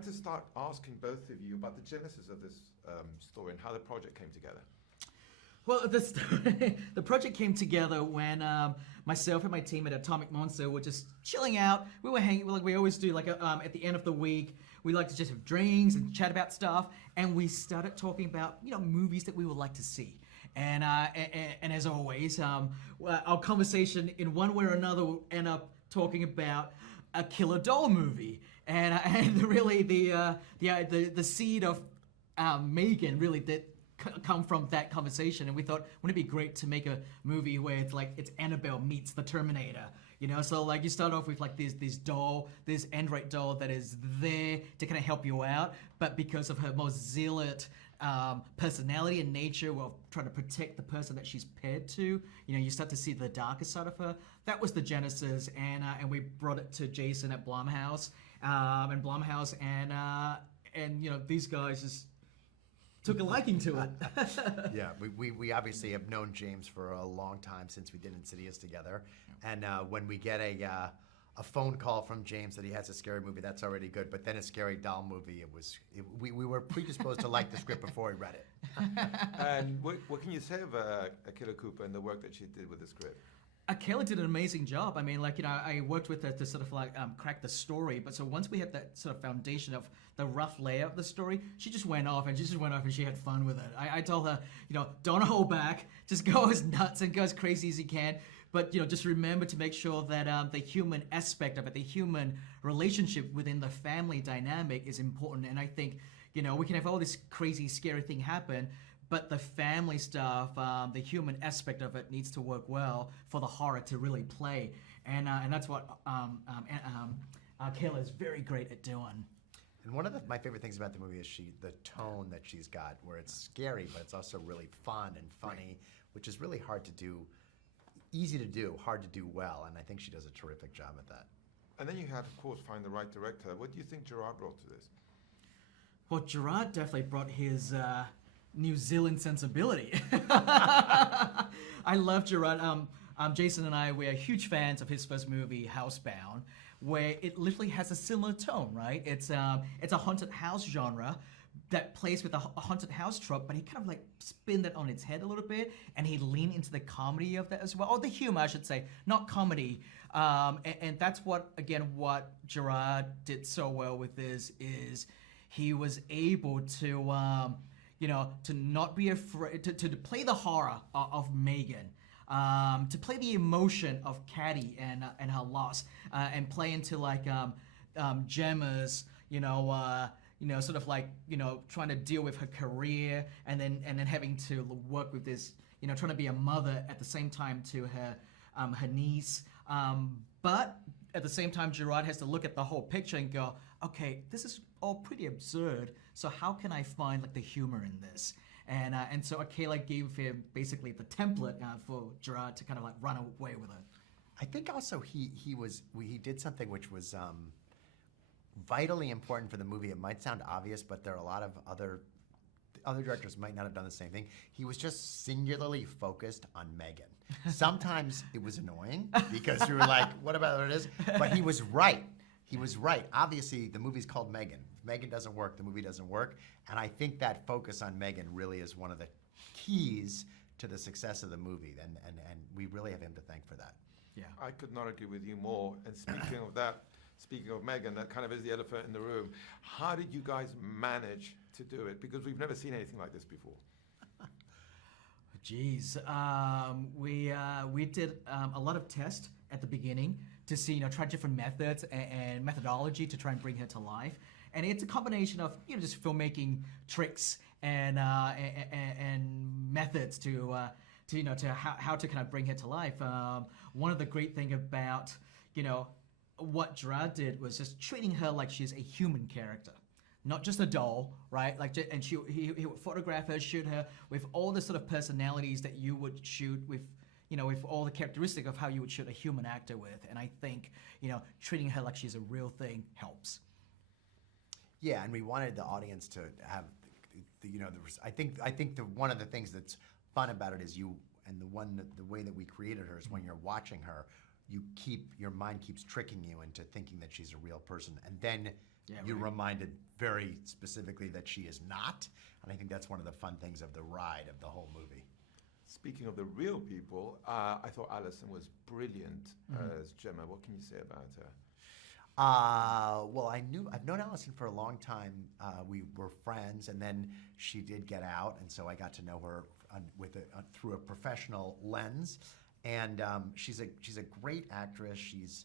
like to start asking both of you about the genesis of this story and how the project came together. Well, the project came together when myself and my team at Atomic Monster were just chilling out. We were hanging, like we always do, like at the end of the week. We like to just have drinks and chat about stuff, and we started talking about movies that we would like to see. And as always, our conversation in one way or another will end up talking about a killer doll movie, and really the seed of Megan really did come from that conversation, and we thought, wouldn't it be great to make a movie where it's Annabelle meets the Terminator, So like you start off with like this android doll that is there to kind of help you out, but because of her more zealot personality and nature of trying to protect the person that she's paired to, you start to see the darker side of her. That was the genesis, and we brought it to Jason at Blumhouse, and these guys just took a liking to it. Yeah, we obviously have known James for a long time since we did Insidious together, and when we get a phone call from James that he has a scary movie, that's already good. But then a scary doll movie, we were predisposed to like the script before we read it. And what can you say of Akela Cooper and the work that she did with the script? Akela did an amazing job. I mean, I worked with her to sort of crack the story. But so once we had that sort of foundation of the rough layout of the story, she just went off and she had fun with it. I told her, don't hold back, just go as nuts and go as crazy as you can. But just remember to make sure that the human aspect of it, the human relationship within the family dynamic is important. And I think, we can have all this crazy, scary thing happen, but the family stuff, the human aspect of it needs to work well for the horror to really play. And that's what Kayla is very great at doing. And one of my favorite things about the movie is the tone that she's got, where it's scary, but it's also really fun and funny, which is really hard to do, easy to do, hard to do well. And I think she does a terrific job at that. And then you had, of course, find the right director. What do you think Gerard brought to this? Well, Gerard definitely brought his New Zealand sensibility. I love Gerard. Jason and I, we are huge fans of his first movie, Housebound, where it literally has a similar tone, right? It's a haunted house genre that plays with a haunted house trope, but he kind of like spin that on its head a little bit, and he leaned into the comedy of that as well, or the humor, I should say, not comedy. And that's what Gerard did so well with this is he was able to to not be afraid, to play the horror of Megan, to play the emotion of Caddy and her loss, and play into like Gemma's, sort of like trying to deal with her career, and then having to work with this, trying to be a mother at the same time to her niece, but at the same time, Gerard has to look at the whole picture and go, okay, this is all pretty absurd, so how can I find like the humor in this? And so Akela gave him basically the template for Gerard to kind of like run away with it. I think also he did something which was vitally important for the movie. It might sound obvious, but there are a lot of other directors might not have done the same thing. He was just singularly focused on Megan. Sometimes it was annoying because we were like, what about it is? But he was right. He was right. Obviously, the movie's called Megan. If Megan doesn't work, the movie doesn't work. And I think that focus on Megan really is one of the keys to the success of the movie. And we really have him to thank for that. Yeah. I could not agree with you more. And speaking of Megan, that kind of is the elephant in the room. How did you guys manage to do it? Because we've never seen anything like this before. Geez, we did a lot of tests at the beginning to see, try different methods and methodology to try and bring her to life. And it's a combination of just filmmaking tricks and methods to how to kind of bring her to life. One of the great thing about what Gerard did was just treating her like she's a human character, not just a doll, right? And he would photograph her, shoot her with all the sort of personalities that you would shoot with, with all the characteristics of how you would shoot a human actor with. And I think, treating her like she's a real thing helps. Yeah, and we wanted the audience to have, I think one of the things that's fun about it is the way that we created her is when you're watching her, your mind keeps tricking you into thinking that she's a real person, and then Yeah, you're right. reminded very specifically that she is not. And I think that's one of the fun things of the ride of the whole movie. Speaking of the real people, I thought Alison was brilliant as Gemma. What can you say about her? Well, I've known Allison for a long time. We were friends, and then she did get out, and so I got to know her through a professional lens. And she's a great actress. She's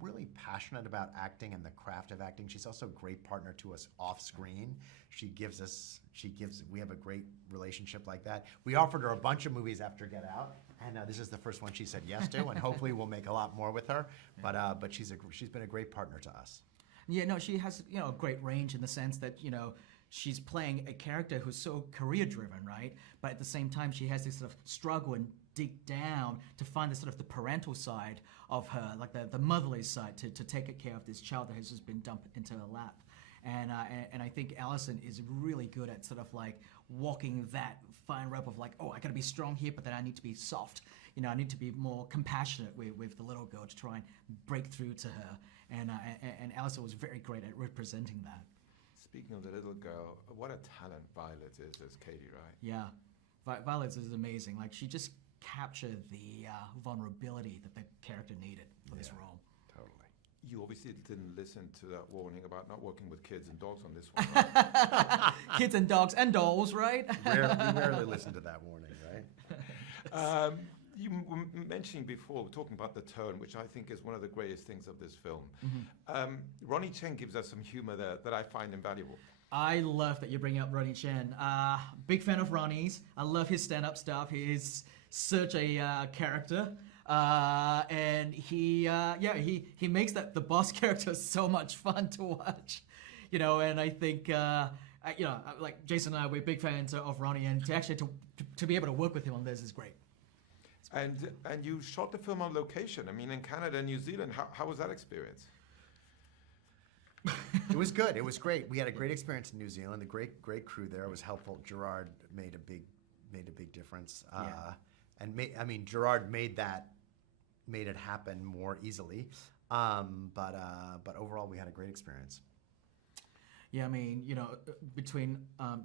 really passionate about acting and the craft of acting. She's also a great partner to us off screen. We have a great relationship like that. We offered her a bunch of movies after Get Out, and this is the first one she said yes to, and hopefully we'll make a lot more with her. But she's been a great partner to us. Yeah, no, she has a great range in the sense that she's playing a character who's so career driven, right? But at the same time, she has this sort of struggle and dig down to find the sort of the parental side of her, like the motherly side, to take care of this child that has just been dumped into her lap. And I think Allison is really good at sort of like walking that fine rope of like, oh, I gotta be strong here, but then I need to be soft. I need to be more compassionate with the little girl to try and break through to her. And Allison was very great at representing that. Speaking of the little girl, what a talent Violet is as Katie, right? Yeah, Violet is amazing. Like she just captured the vulnerability that the character needed for this role. Totally. You obviously didn't listen to that warning about not working with kids and dogs on this one. Right? Kids and dogs and dolls, right? We rarely listen to that warning, right? You were mentioning before, we're talking about the tone, which I think is one of the greatest things of this film. Ronnie Cheng gives us some humor there that I find invaluable. I love that you bring up Ronnie Chen. Big fan of Ronnie's. I love his stand-up stuff. He is such a character. And he makes the boss character so much fun to watch. And I think, like Jason and I, we're big fans of Ronnie, and to be able to work with him on this is great. And you shot the film on location. I mean, in Canada and New Zealand. How was that experience? It was good. It was great. We had a great experience in New Zealand. A great crew there. It was helpful. Gerard made a big difference. Gerard made it happen more easily. But overall, we had a great experience. Yeah, I mean, between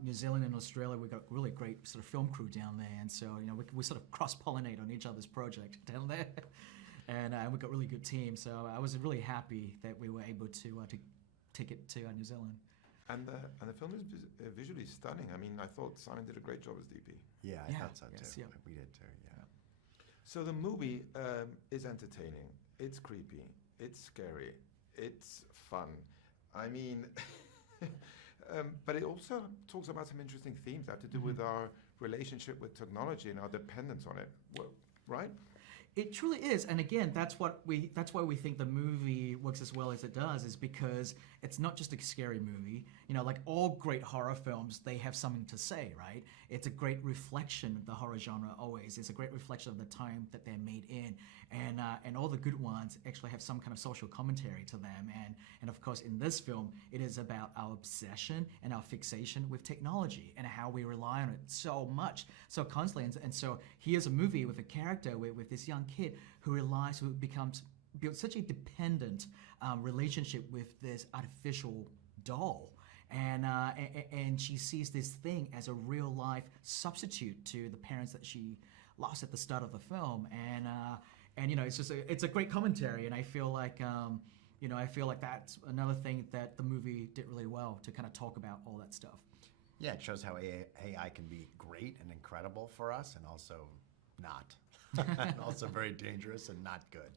New Zealand and Australia, we've got a really great sort of film crew down there, and so we sort of cross-pollinate on each other's project down there, and we've got a really good team. So I was really happy that we were able to take it to New Zealand. And the film is visually stunning. I mean, I thought Simon did a great job as DP. Yeah, I thought so yes, too. yeah. We did too. Yeah. So the movie is entertaining. It's creepy. It's scary. It's fun. I mean. But it also talks about some interesting themes that have to do with our relationship with technology and our dependence on it, right? It truly is, and again, that's why we think the movie works as well as it does, is because it's not just a scary movie. Like all great horror films, they have something to say, right? It's a great reflection of the horror genre always. It's a great reflection of the time that they're made in, and all the good ones actually have some kind of social commentary to them. And of course, in this film, it is about our obsession and our fixation with technology and how we rely on it so much, so constantly. And so here's a movie with a character with this young kid who builds such a dependent relationship with this artificial doll, and she sees this thing as a real life substitute to the parents that she lost at the start of the film, and it's a great commentary, and I feel like that's another thing that the movie did really well to kind of talk about all that stuff. Yeah, it shows how AI can be great and incredible for us, and also not. And also very dangerous and not good.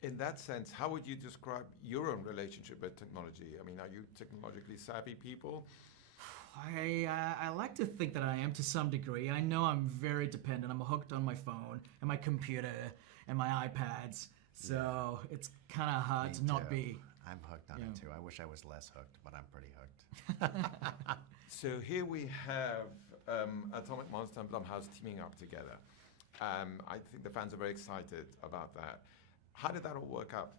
In that sense, how would you describe your own relationship with technology? I mean, are you technologically savvy people? I like to think that I am to some degree. I know I'm very dependent. I'm hooked on my phone and my computer and my iPads, so it's kind of hard to not be. I'm hooked on it too. I wish I was less hooked, but I'm pretty hooked. So here we have Atomic Monster and Blumhouse teaming up together. I think the fans are very excited about that. How did that all work out?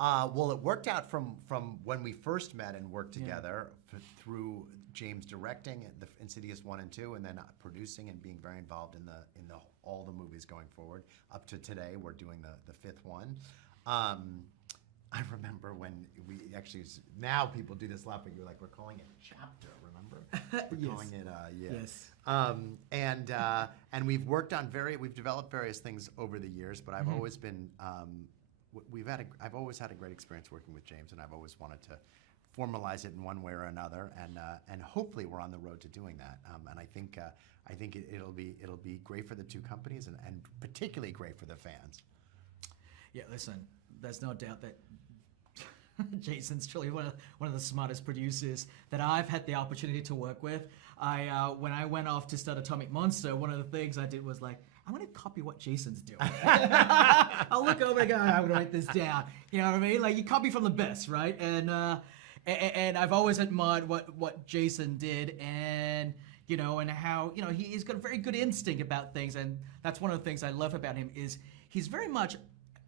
Well, it worked out from when we first met and worked together through James directing the Insidious 1 and 2, and then producing and being very involved in the all the movies going forward up to today. We're doing the fifth one. I remember when we actually now people do this a lot, but you're like we're calling it chapter. Remember? We're calling it Yes. And we've worked on we've developed various things over the years, but I've always been I've always had a great experience working with James, and I've always wanted to formalize it in one way or another, and hopefully we're on the road to doing that. And I think it'll be great for the two companies, and particularly great for the fans. Yeah, listen, there's no doubt that Jason's truly one of the smartest producers that I've had the opportunity to work with. When I went off to start Atomic Monster, one of the things I did was like, I'm going to copy what Jason's doing. I'll look over and go, I'm going to write this down. You know what I mean? Like, you copy from the best, right? And I've always admired what Jason did, and and how he's got a very good instinct about things, and that's one of the things I love about him is he's very much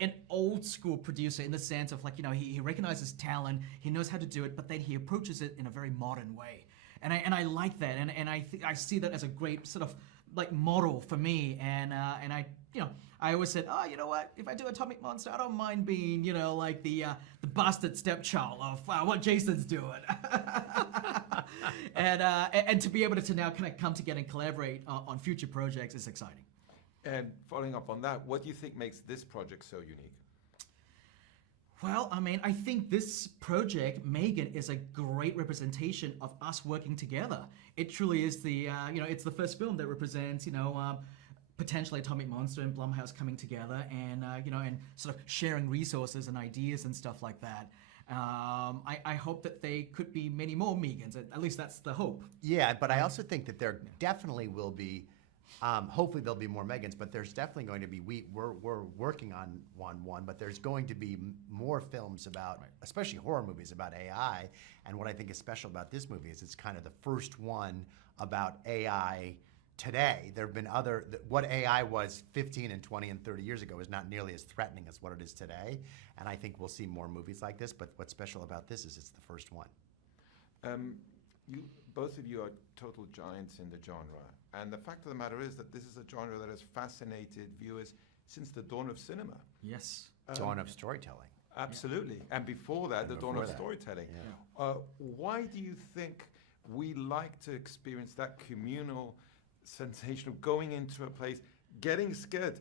an old school producer in the sense of he recognizes talent, he knows how to do it, but then he approaches it in a very modern way, and I like that, and I see that as a great sort of like model for me, and I always said, oh, you know what, if I do Atomic Monster, I don't mind being like the bastard stepchild of what Jason's doing. and to be able to now kind of come together and collaborate on future projects is exciting. And following up on that, what do you think makes this project so unique? Well, I mean, I think this project, Megan, is a great representation of us working together. It truly is it's the first film that represents, potentially Atomic Monster and Blumhouse coming together and, and sort of sharing resources and ideas and stuff like that. I hope that they could be many more Megans. At least that's the hope. Yeah, but I also think that there definitely will be. Hopefully there'll be more Megans, but there's definitely going to be. We're working on one, but there's going to be more films about, especially horror movies about AI. And what I think is special about this movie is it's kind of the first one about AI today. There have been what AI was 15 and 20 and 30 years ago is not nearly as threatening as what it is today. And I think we'll see more movies like this. But what's special about this is it's the first one. Both of you are total giants in the genre. And the fact of the matter is that this is a genre that has fascinated viewers since the dawn of cinema. Yes. Dawn of storytelling. Absolutely. Yeah. And before that, the dawn of storytelling. Yeah. Why do you think we like to experience that communal sensation of going into a place, getting scared?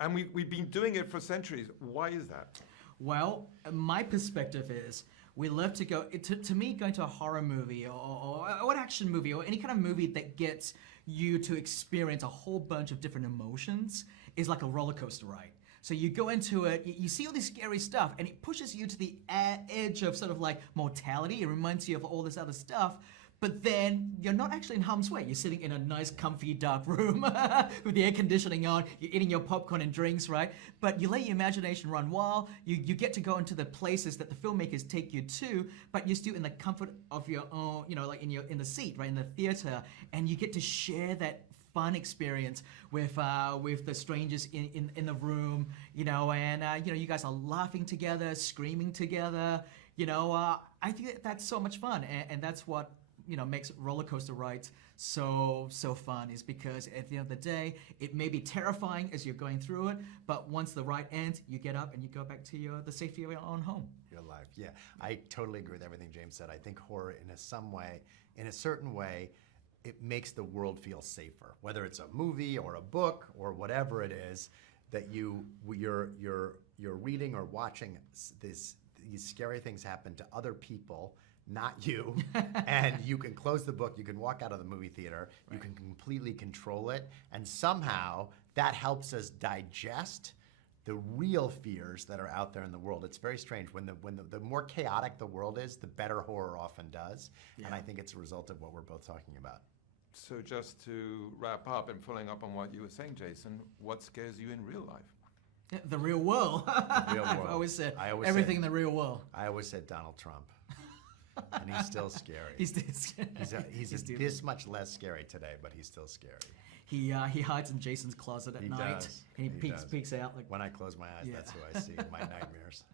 And we've been doing it for centuries. Why is that? Well, my perspective is we love to go, to me, going to a horror movie or an action movie or any kind of movie that gets you to experience a whole bunch of different emotions is like a roller coaster ride. So you go into it, you see all this scary stuff, and it pushes you to the edge of sort of like mortality. It reminds you of all this other stuff. But then you're not actually in harm's way. You're sitting in a nice, comfy, dark room with the air conditioning on. You're eating your popcorn and drinks, right? But you let your imagination run wild. You get to go into the places that the filmmakers take you to, but you're still in the comfort of your own, like in the seat, right, in the theater, and you get to share that fun experience with the strangers in the room, and you guys are laughing together, screaming together. I think that's so much fun, and that's what makes roller coaster rides so fun, is because at the end of the day, it may be terrifying as you're going through it, but once the ride ends, you get up and you go back to the safety of your own home. Your life, yeah. I totally agree with everything James said. I think horror, in a certain way, it makes the world feel safer. Whether it's a movie or a book or whatever it is that you're reading or watching, these scary things happen to other people, not you, and you can close the book, you can walk out of the movie theater, you can completely control it, and somehow that helps us digest the real fears that are out there in the world. It's very strange. When the more chaotic the world is, the better horror often does, and I think it's a result of what we're both talking about. So just to wrap up and following up on what you were saying, Jason, what scares you in real life? The real world. The real world. I've always said everything in the real world. I always said Donald Trump. And he's still scary. He's still scary. He's this much less scary today, but he's still scary. He hides in Jason's closet at night. Does. And he peeks out. Like, when I close my eyes, that's who I see in my nightmares.